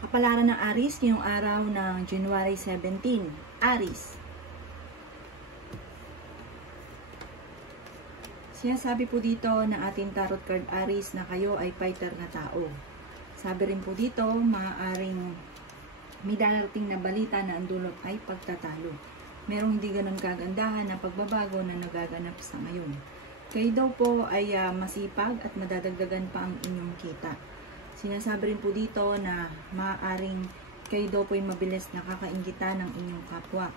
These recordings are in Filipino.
Kapalaran ng Aries ngayong araw ng January 17. Aries. Sinasabi po dito na ating tarot card Aries na kayo ay fighter na tao. Sabi rin po dito, maaaring may darating na balita na ang dulot ay pagtatalo. Merong hindi ganun kagandahan na pagbabago na nagaganap sa ngayon. Kayo daw po ay masipag at madadagdagan pa ang inyong kita. Sinasabi rin po dito na maaaring kayo daw po ay mabilis nakakainggitan ng inyong kapwa.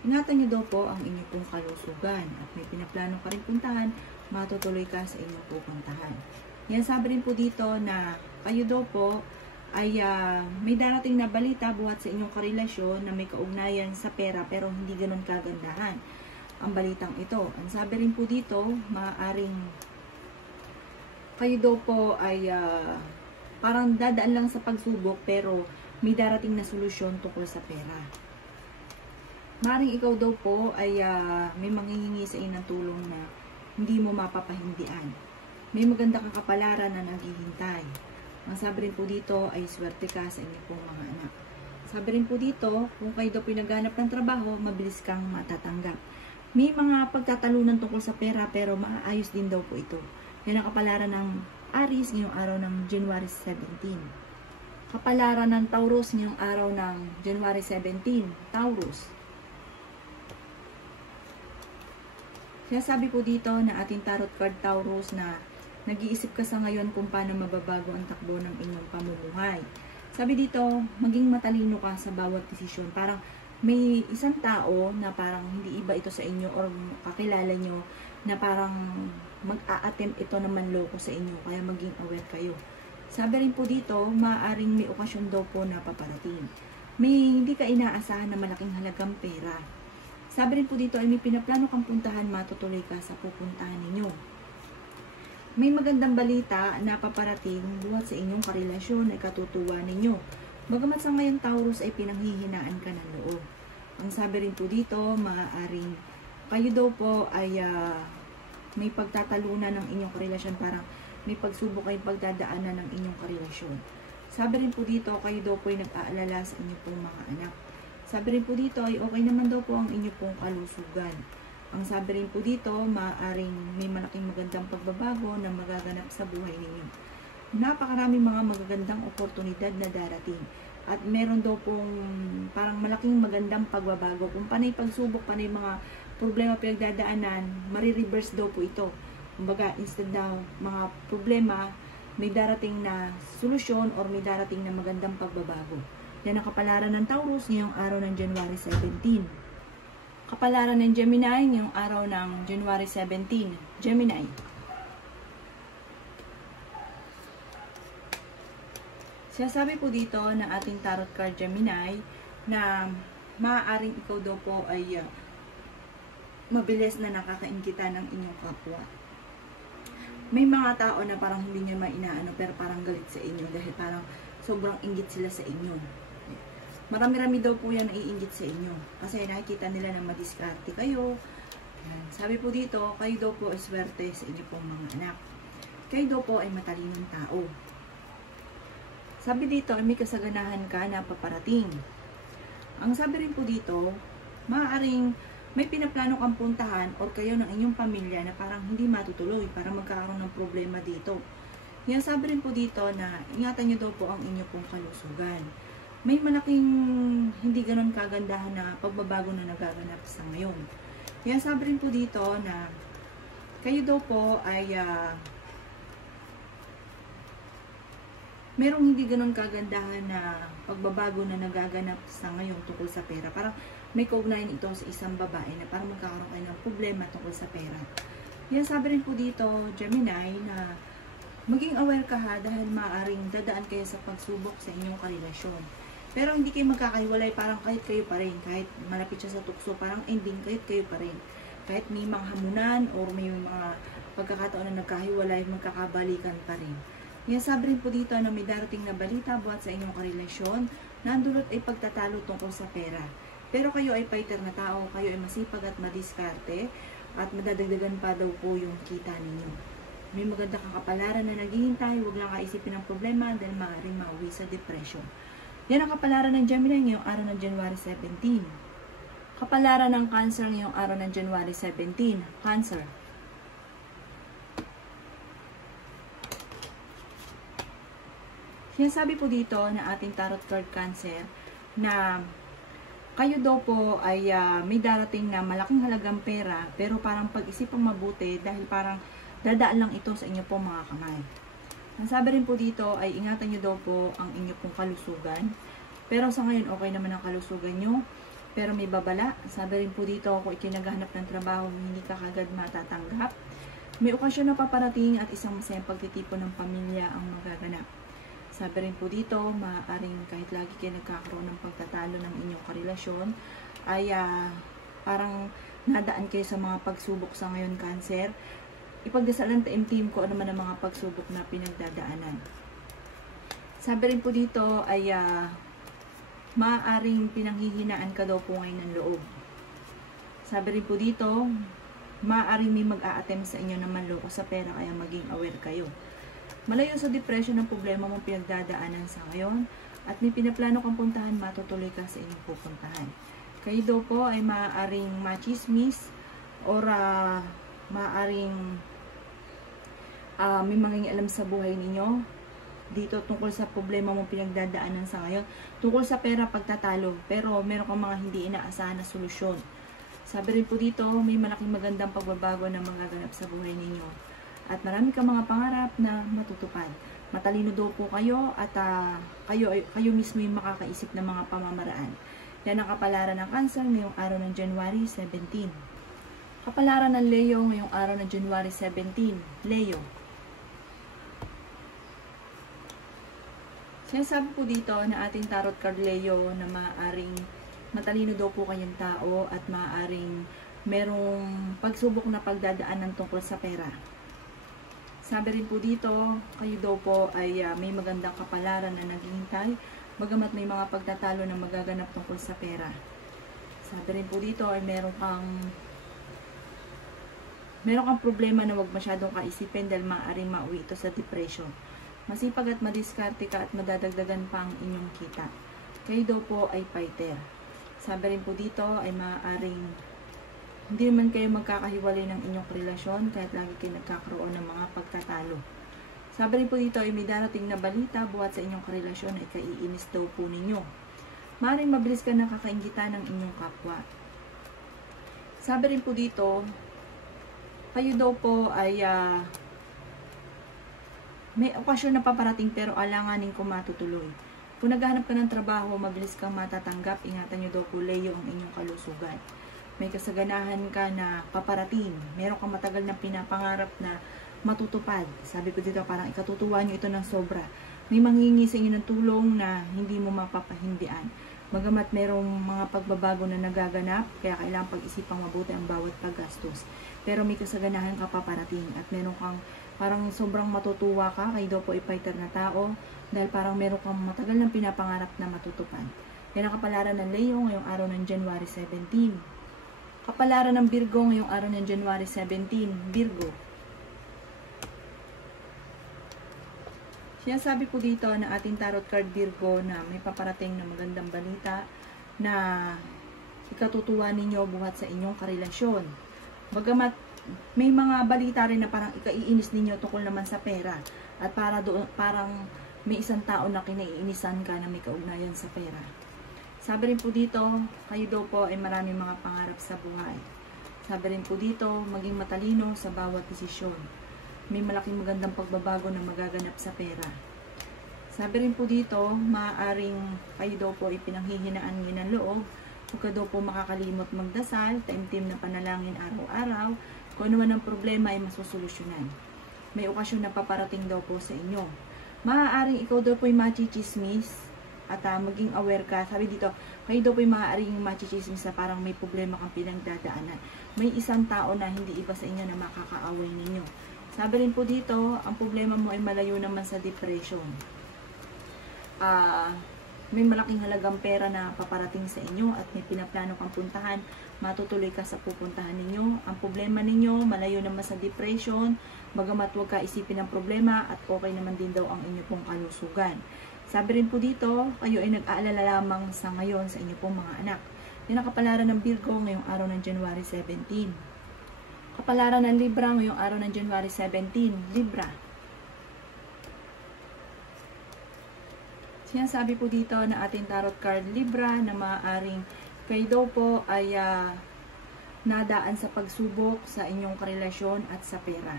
Ingatan niyo daw po ang inyong pong kalusugan at may pinaplano ka rin puntahan, matutuloy ka sa inyong pupuntahan. Yan, sabi rin po dito na kayo daw po ay may darating na balita buhat sa inyong karelasyon na may kaugnayan sa pera pero hindi ganun kagandahan ang balitang ito. Ang sabi rin po dito, maaaring kayo daw po ay parang dadaan lang sa pagsubok pero may darating na solusyon tungkol sa pera. Maring ikaw daw po ay may manghihingi sa inyo ng tulong na hindi mo mapapahindian. May maganda kang kapalaran na naghihintay. Ang sabi rin po dito ay swerte ka sa inyong pong mga anak. Sabi rin po dito, kung kayo daw pinaghanap ng trabaho, mabilis kang matatanggap. May mga pagtatalunan tungkol sa pera pero maayos din daw po ito. Yan ang kapalaran ng Aries ngayong araw ng January 17. Kapalaran ng Taurus ngayong araw ng January 17. Taurus. Sinasabi po dito na ating tarot card Taurus na nag-iisip ka sa ngayon kung paano mababago ang takbo ng inyong pamumuhay. Sabi dito, maging matalino ka sa bawat desisyon. Parang may isang tao na parang hindi iba ito sa inyo or kakilala nyo na parang mag-a-attempt ito na manloko sa inyo. Kaya maging aware kayo. Sabi rin po dito, maaaring may okasyon daw po na paparating. May hindi ka inaasahan na malaking halagang pera. Sabi rin po dito ay may pinaplano kang puntahan, matutuloy ka sa pupuntahan ninyo. May magandang balita na paparating buhat sa inyong karelasyon ay katutuwa ninyo. Bagamat sa ngayon Taurus ay pinanghihinaan ka ng loob. Ang sabi rin po dito, maaaring kayo daw po ay may pagtatalunan ng inyong karelasyon, parang may pagsubok ay pagdadaanan ng inyong karelasyon. Sabi rin po dito, kayo daw po ay nag-aalala sa inyong pong mga anak. Sabi rin po dito ay okay naman daw po ang inyong pong kalusugan. Ang sabi rin po dito, maaaring may malaking magandang pagbabago na magaganap sa buhay ninyo. Napakaraming mga magagandang oportunidad na darating. At meron daw pong parang malaking magandang pagbabago. Kung panay pagsubok, panay mga problema pinagdadaanan, marireverse daw po ito. Kumbaga, instead na mga problema, may darating na solusyon or may darating na magandang pagbabago. Yan ang kapalaran ng Taurus ngayong araw ng January 17. Kapalaran ng Gemini ngayong araw ng January 17. Gemini. Sinasabi po dito na ating tarot card Gemini na maaaring ikaw daw po ay mabilis na nakakainggitan ng inyong kapwa. May mga tao na parang hindi nyo inaano pero parang galit sa inyo dahil parang sobrang inggit sila sa inyo. Marami-rami daw po yan naiinggit sa inyo kasi nakikita nila na madiskarte kayo. Sabi po dito, kayo daw po ay swerte sa inyo pong mga anak. Kayo daw po ay matalinong tao. Sabi dito, may kasaganahan ka na paparating. Ang sabi rin po dito, maaaring may pinaplano kang puntahan or kayo ng inyong pamilya na parang hindi matutuloy, parang magkakaroon ng problema dito. Yan, sabi rin po dito na ingatan nyo daw po ang inyong pong kalusugan. May malaking hindi ganun kagandahan na pagbabago na nagaganap sa ngayon. Yan, sabi rin po dito na kayo daw po ay merong hindi ganun kagandahan na pagbabago na nagaganap sa ngayon tungkol sa pera. Parang may kaugnayan ito sa isang babae na parang magkakaroon kayo ng problema tungkol sa pera. Yan, sabi rin po dito, Gemini, na maging aware ka ha dahil maaaring dadaan kayo sa pagsubok sa inyong karelasyon. Pero hindi kayo magkakahiwalay, parang kahit kayo pa rin, kahit malapit siya sa tukso, parang ending kahit kayo pa rin. Kahit may mga hamunan o may mga pagkakataon na nagkahiwalay, magkakabalikan pa rin. Yan, sabi rin po dito na may darating na balita buhat sa inyong karelasyon na ang dulot ay pagtatalo tungkol sa pera. Pero kayo ay fighter na tao, kayo ay masipag at madiskarte at madadagdagan pa daw po yung kita ninyo. May maganda kang kapalaran na naghihintay, huwag lang kaisipin ang problema dahil maaaring mauwi sa depression. Yan ang kapalaran ng Gemini ngayong araw ng January 17. Kapalaran ng Cancer ngayong araw ng January 17. Cancer. Sinasabi po dito na ating tarot card Cancer na kayo daw po ay may darating na malaking halagang pera, pero parang pag-isipang mabuti dahil parang dadaan lang ito sa inyo po mga kamay. Ang sabi rin po dito ay ingatan nyo daw po ang inyo pong kalusugan. Pero sa ngayon okay naman ang kalusugan nyo, pero may babala. Sabi rin po dito kung ito'y naghahanap ng trabaho, hindi ka kagad matatanggap. May okasyon na paparating at isang masayang pagtitipon ng pamilya ang magaganap. Sabi rin po dito, maaaring kahit lagi kayo nagkakaroon ng pagtatalo ng inyong karelasyon, ay parang nadaan kayo sa mga pagsubok sa ngayon, Cancer. Ipagdasalan taimtim ko ano man ang mga pagsubok na pinagdadaanan. Sabi rin po dito ay maaaring pinanghihinaan ka daw po ngayon ng loob. Sabi rin po dito, maaaring may mag-a-attempt sa inyo na manloko sa pera, kaya maging aware kayo. Malayo sa depression ng problema mong pinagdadaanan sa ngayon at may pinaplano kang puntahan, matutuloy ka sa inyong pupuntahan. Kayo daw po ay maaaring machismis or maaaring may mangingialam sa buhay ninyo dito tungkol sa problema mong pinagdadaanan sa ngayon. Tungkol sa pera, pagtatalo, pero meron kang mga hindi inaasahan na solusyon. Sabi rin po dito, may malaking magandang pagbabago na magaganap sa buhay ninyo. At marami kang mga pangarap na matutupad. Matalino daw po kayo at kayo mismo yung makakaisip ng mga pamamaraan. Yan ang kapalaran ng Cancer ngayong araw ng January 17. Kapalaran ng Leo ngayong araw ng January 17. Leo. Sinasabi po dito na ating tarot card Leo na maaaring matalino daw po kayong tao at maaaring merong pagsubok na pagdadaanan tungkol sa pera. Sabi rin po dito, kayo daw po ay may magandang kapalaran na naghihintay, bagamat may mga pagtatalo na magaganap tungkol sa pera. Sabi rin po dito ay meron kang problema na wag masyadong kaisipin dahil maaaring mauwi ito sa depression. Masipag at madiskarte ka at madadagdagan pa ang inyong kita. Kayo daw po ay fighter. Sabi rin po dito ay maaaring hindi naman kayo magkakahiwalay ng inyong relasyon kahit lagi kayo nagkakaroon ng mga pagtatalo. Sabi rin po dito ay may darating na balita buhat sa inyong karelasyon ay kaiinis daw po ninyo. Maaaring mabilis ka nakakainggitan ng inyong kapwa. Sabi rin po dito, kayo daw po ay may okasyon na paparating pero alanganin kung matutuloy. Kung naghahanap ka ng trabaho, mabilis kang matatanggap, ingatan nyo daw po Leo ang inyong kalusugan. May kasaganahan ka na paparating. Meron kang matagal na pinapangarap na matutupad. Sabi ko dito, parang ikatutuwa nyo ito ng sobra. May manghingi sa inyo ng tulong na hindi mo mapapahindian. Bagamat merong mga pagbabago na nagaganap, kaya kailangan pag-isipang mabuti ang bawat paggastos. Pero may kasaganahan ka paparating at meron kang parang sobrang matutuwa ka. Kayo daw po i-fighter na tao dahil parang meron kang matagal na pinapangarap na matutupad. Yan ang kapalaran ng Leo ngayong araw ng January 17. Kapalaran ng Virgo ngayong araw ng January 17. Virgo. Sinasabi po dito na ating tarot card Virgo na may paparating na magandang balita na ikatutuwa ninyo buhat sa inyong karelasyon. Bagamat may mga balita rin na parang ikaiinis ninyo tungkol naman sa pera at parang may isang tao na kinaiinisan ka na may kaugnayan sa pera. Sabi rin po dito, kayo daw po ay maraming mga pangarap sa buhay. Sabi rin po dito, maging matalino sa bawat desisyon. May malaking magandang pagbabago na magaganap sa pera. Sabi rin po dito, maaaring kayo daw po ay pinanghihinaan nyo ng loob. Huwag ka daw po makakalimot magdasal, taimtim na panalangin araw-araw. Kung ano man ang problema ay masusolusyonan. May okasyon na paparating daw po sa inyo. Maaaring ikaw daw po ay machichismis at maging aware ka. Sabi dito, kayo daw po ay maaaring machichismis na parang may problema kang pinagdadaanan. May isang tao na hindi iba sa inyo na makakaaway ninyo. Sabi rin po dito, ang problema mo ay malayo naman sa depression. May malaking halagang pera na paparating sa inyo at may pinaplano kang puntahan, matutuloy ka sa pupuntahan ninyo. Ang problema ninyo, malayo naman sa depression, bagamat huwag ka isipin ang problema at okay naman din daw ang inyo pong kalusugan. Sabi rin po dito, kayo ay nag-aalala lamang sa ngayon sa inyo pong mga anak. Yan ang kapalaran ng Virgo ngayong araw ng January 17. Kapalaran ng Libra ngayong araw ng January 17. Libra. Sinasabi po dito na ating tarot card Libra na maaaring kayo daw po ay nadaan sa pagsubok sa inyong karelasyon at sa pera.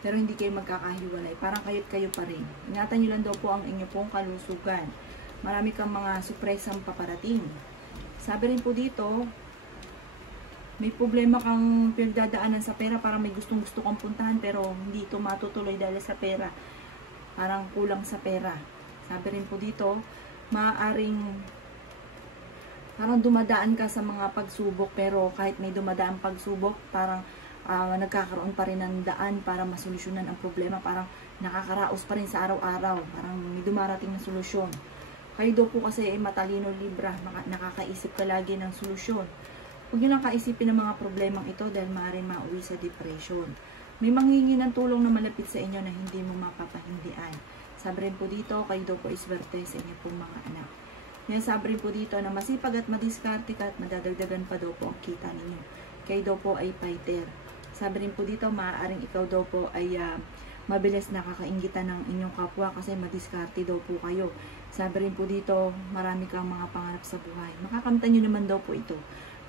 Pero hindi kayo magkakahiwalay. Parang kayo pa rin. Ingatan nyo lang daw po ang inyo pong kalusugan. Marami kang mga surpresang paparating. Sabi rin po dito, may problema kang pinagdadaanan sa pera. Parang may gustong-gusto kang puntahan pero hindi ito matutuloy dahil sa pera. Parang kulang sa pera. Sabi rin po dito, maaaring parang dumadaan ka sa mga pagsubok pero kahit may dumadaan pagsubok, parang nagkakaroon pa rin ng daan para masolusyonan ang problema. Parang nakakaraos pa rin sa araw-araw. Parang may dumarating na solusyon. Kayo daw po kasi ay matalino Libra. Nakakaisip ka lagi ng solusyon. Huwag nyo lang kaisipin ng mga problemang ito dahil maaaring mauwi sa depression. May manghingi ng tulong na malapit sa inyo na hindi mo mapapahindian. Sabi rin po dito, kayo daw po iswerte sa inyo pong mga anak. Ngayon sabi rin po dito na masipag at madiskarte ka at madadagdagan pa daw po ang kita ninyo. Kayo daw po ay fighter. Sabi rin po dito, maaaring ikaw daw po ay mabilis nakakainggitan ng inyong kapwa kasi madiskarte daw po kayo. Sabi rin po dito, marami kang mga pangarap sa buhay. Makakamtan nyo naman daw po ito.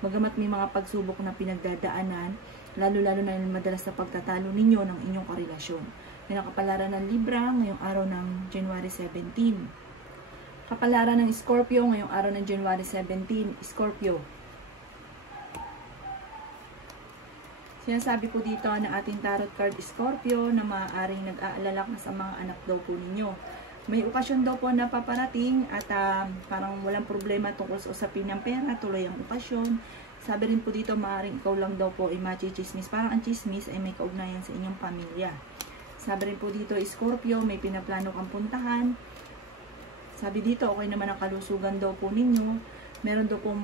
Bagamat may mga pagsubok na pinagdadaanan, lalo-lalo na madalas na pagtatalo ninyo ng inyong karelasyon. Yan ang kapalaran ng Libra ngayong araw ng January 17. Kapalaran ng Scorpio ngayong araw ng January 17. Scorpio. Sinasabi po dito na ating tarot card Scorpio na maaaring nag-aalala ka sa mga anak daw po ninyo. May okasyon daw po na paparating at parang walang problema tungkol sa usapin ng pera, tuloy ang okasyon. Sabi rin po dito maaaring ikaw lang daw po ay machichismis. Parang ang chismis ay may kaugnayan sa inyong pamilya. Sabi rin po dito Scorpio, may pinaplano kang puntahan. Sabi dito okay naman ang kalusugan daw po ninyo. Meron daw pong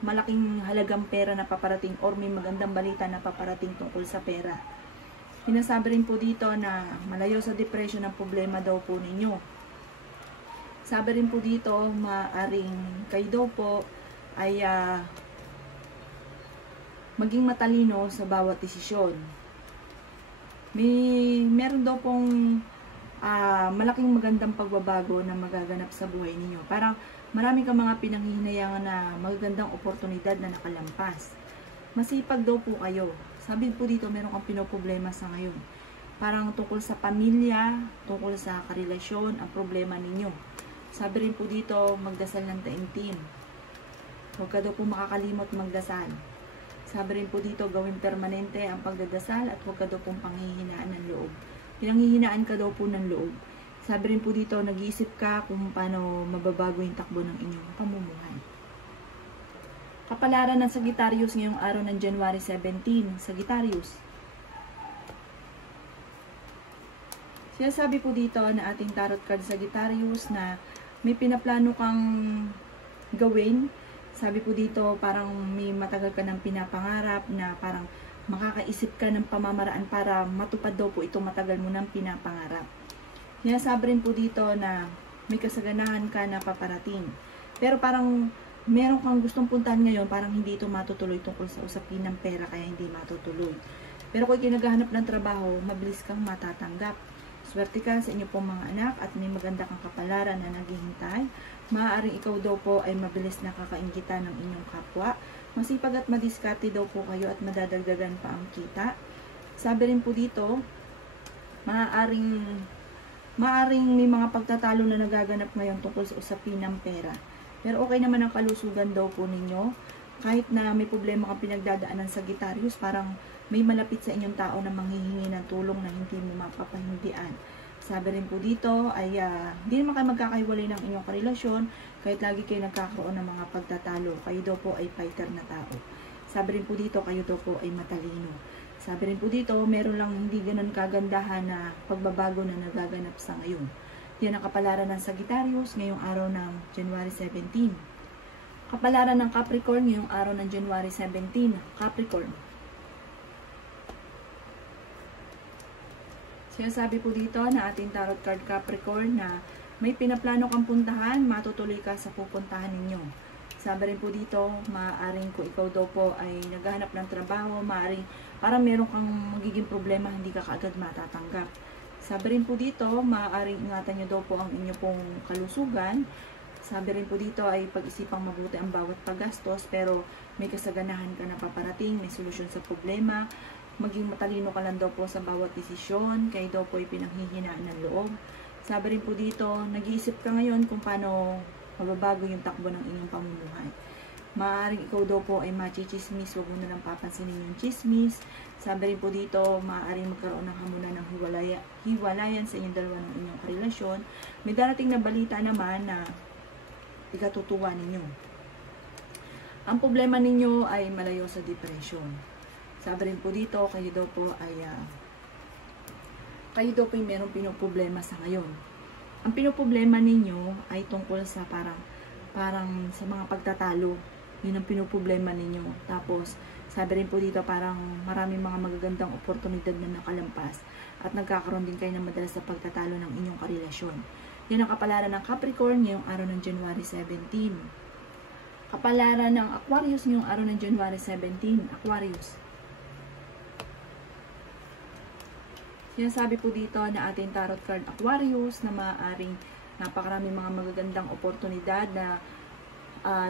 malaking halagang pera na paparating or may magandang balita na paparating tungkol sa pera. Sinasabi rin po dito na malayo sa depression ang problema daw po ninyo. Sabi rin po dito, maaring kayo daw po ay maging matalino sa bawat desisyon. Meron daw pong malaking magandang pagbabago na magaganap sa buhay ninyo. Parang marami kang mga pinanghihinayangan na magagandang oportunidad na nakalampas. Masipag daw po kayo. Sabi po dito, meron kang pinoproblema sa ngayon. Parang tungkol sa pamilya, tungkol sa karelasyon, ang problema ninyo. Sabi rin po dito, magdasal ng taimtim. Huwag ka daw po makakalimot magdasal. Sabi rin po dito, gawin permanente ang pagdadasal at huwag ka daw pong panghihinaan ng loob. Pinanghihinaan ka daw po ng loob. Sabi rin po dito, nag-iisip ka kung paano mababago yung takbo ng inyong pamumuhay. Kapalaran ng Sagittarius ngayong araw ng January 17. Sagittarius. Sinasabi po dito na ating tarot card Sagittarius na may pinaplano kang gawin. Sabi po dito, parang may matagal ka ng pinapangarap na parang makakaisip ka ng pamamaraan para matupad daw po itong matagal mo ng pinapangarap. Sinasabi rin po dito na may kasaganahan ka na paparating. Pero parang meron kang gustong puntahan ngayon, parang hindi ito matutuloy tungkol sa usapin ng pera kaya hindi matutuloy. Pero kung kinaghahanap ng trabaho, mabilis kang matatanggap. Swerte ka sa inyo pong mga anak at may maganda kang kapalaran na naghihintay. Maaaring ikaw daw po ay mabilis nakakainggitan ng inyong kapwa. Masipag at madiskarte daw po kayo at madadagdagan pa ang kita. Sabi rin po dito, maaaring may mga pagtatalo na nagaganap ngayon tungkol sa usapin ng pera. Pero okay naman ang kalusugan daw po ninyo. Kahit na may problema kang pinagdadaanan sa Sagittarius, parang may malapit sa inyong tao na manghihingi ng tulong na hindi mo mapapahindian. Sabi rin po dito ay hindi naman kayo magkakahiwalay ng inyong karelasyon kahit lagi kayo nagkakaroon ng mga pagtatalo. Kayo daw po ay fighter na tao. Sabi rin po dito, kayo daw po ay matalino. Sabi rin po dito, meron lang hindi ganun kagandahan na pagbabago na nagaganap sa ngayon. Yan ang kapalaran ng Sagittarius ngayong araw ng January 17. Kapalaran ng Capricorn ngayong araw ng January 17. Capricorn. Sinasabi po dito na ating tarot card Capricorn na may pinaplano kang puntahan, matutuloy ka sa pupuntahan ninyo. Sabi rin po dito, maaaring kung ikaw daw po ay naghahanap ng trabaho, maaaring parang meron kang magiging problema, hindi ka kaagad matatanggap. Sabi rin po dito, maaaring ingatan nyo daw po ang inyo pong kalusugan. Sabi rin po dito ay pag-isipang mabuti ang bawat paggastos, pero may kasaganahan ka na paparating, may solusyon sa problema. Maging matalino ka lang daw po sa bawat desisyon, kayo daw po ay pinanghihinaan ng loob. Sabi rin po dito, nag-iisip ka ngayon kung paano mababago yung takbo ng inyong pamumuhay. Maaaring ikaw daw po ay machichismis, huwag mo na lang papansinin yung chismis. Sabi rin po dito, maaaring magkaroon ng hamunan ng hiwalayan sa inyong dalawa ng inyong karelasyon. May darating na balita naman na ikatutuwa ninyo. Ang problema ninyo ay malayo sa depression. Sabi rin po dito, kayo daw po ay merong pinoproblema sa ngayon. Ang pinoproblema ninyo ay tungkol sa parang sa mga pagtatalo. Yun ang pinoproblema ninyo. Tapos, sabi rin po dito parang maraming mga magagandang oportunidad na nakalampas at nagkakaroon din kayo ng madalas sa pagtatalo ng inyong karelasyon. Yan ang kapalaran ng Capricorn ngayong araw ng January 17. Kapalaran ng Aquarius ngayong araw ng January 17. Aquarius. Sinasabi po dito na ating tarot card Aquarius na maaaring napakaraming mga magagandang oportunidad na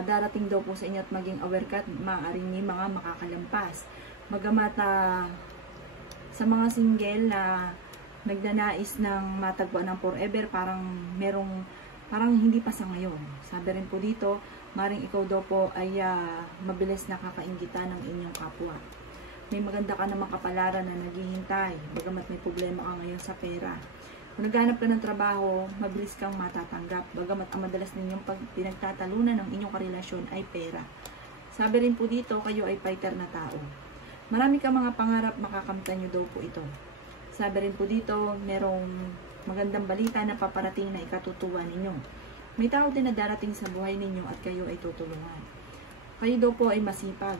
darating daw po sa inyo at maging aware ka at maaaring may mga makakalampas. Magamat sa mga single na nagdanais ng matagpuan ng forever, parang hindi pa sa ngayon. Sabi rin po dito, maaaring ikaw daw po ay mabilis nakakainggitan ng inyong kapwa. May maganda ka namang kapalaran na naghihintay, bagamat may problema ka ngayon sa pera. Kung naghanap ka ng trabaho, mabilis kang matatanggap, bagamat ang madalas ninyong pinagtatalunan ng inyong karelasyon ay pera. Sabi rin po dito, kayo ay fighter na tao. Marami kang mga pangarap, makakamtan nyo daw po ito. Sabi rin po dito, merong magandang balita na paparating na ikatutuwa ninyo. May tao din na darating sa buhay ninyo at kayo ay tutulungan. Kayo daw po ay masipag.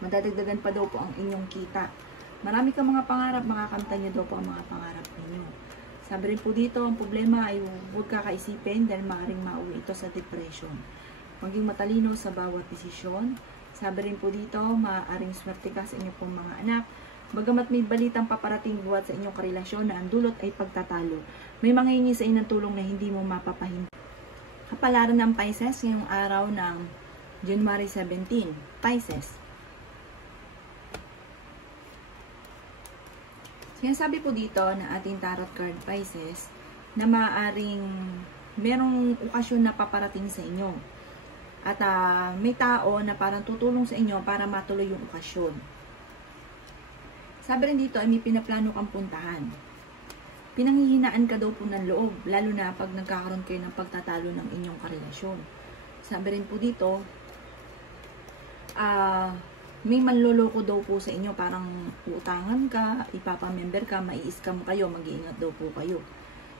Madadagdagan pa daw po ang inyong kita. Marami kang mga pangarap, makakamtan nyo daw po ang mga pangarap ninyo. Sabi rin po dito, ang problema ay huwag kakaisipin dahil maaaring mauwi ito sa depression. Maging matalino sa bawat desisyon. Sabi rin po dito, maaaring swerte ka sa inyong pong mga anak. Bagamat may balitang paparating buhat sa inyong karelasyon na ang dulot ay pagtatalo. May manghihingi sa inyo ng tulong na hindi mo mapapahinto. Kapalaran ng Pisces ngayong araw ng January 17. Pisces. Sinasabi po dito na ating tarot card Pisces na maaaring merong okasyon na paparating sa inyo. At may tao na parang tutulong sa inyo para matuloy yung okasyon. Sabi rin dito ay may pinaplano kang puntahan. Pinanghihinaan ka daw po ng loob, lalo na pag nagkakaroon kayo ng pagtatalo ng inyong karelasyon. Sabi rin po dito, may manloloko daw po sa inyo, parang utangan ka, ipapamember ka, mai-scam kayo, mag-iingat daw po kayo.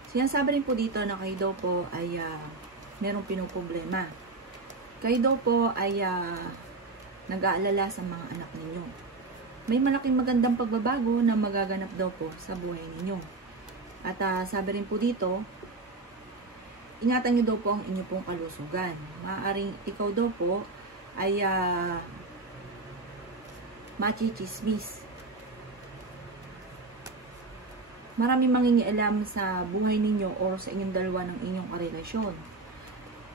Sinasabi rin po dito na kayo daw po ay merong pinoproblema. Kayo daw po ay nag-aalala sa mga anak ninyo. May malaking magandang pagbabago na magaganap daw po sa buhay ninyo. At sabi rin po dito, ingatan nyo daw po ang inyo pong kalusugan. Maaaring ikaw daw po ay machichismis. Maraming mangingialam sa buhay ninyo o sa inyong dalawa ng inyong karelasyon.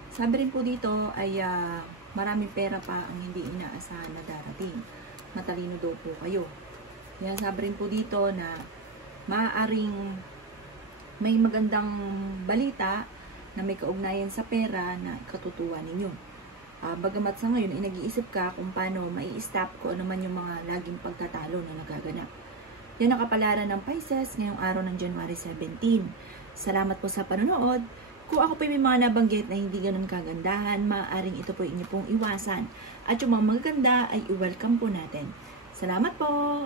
Sabi rin po dito ay maraming pera pa ang hindi inaasahan na darating. Matalino daw po kayo. Kaya sabi rin po dito na maaaring may magandang balita na may kaugnayan sa pera na katutuwa ninyo. Bagamat sa ngayon ay nag-iisip ka kung paano mai-stop ko ano man yung mga laging pagtatalo na nagaganap. Yan ang kapalaran ng Pisces ngayong araw ng January 17. Salamat po sa panonood. Kung ako po may mga nabanggit na hindi ganun kagandahan, maaaring ito po inyo pong iwasan. At yung mga magaganda ay i-welcome po natin. Salamat po!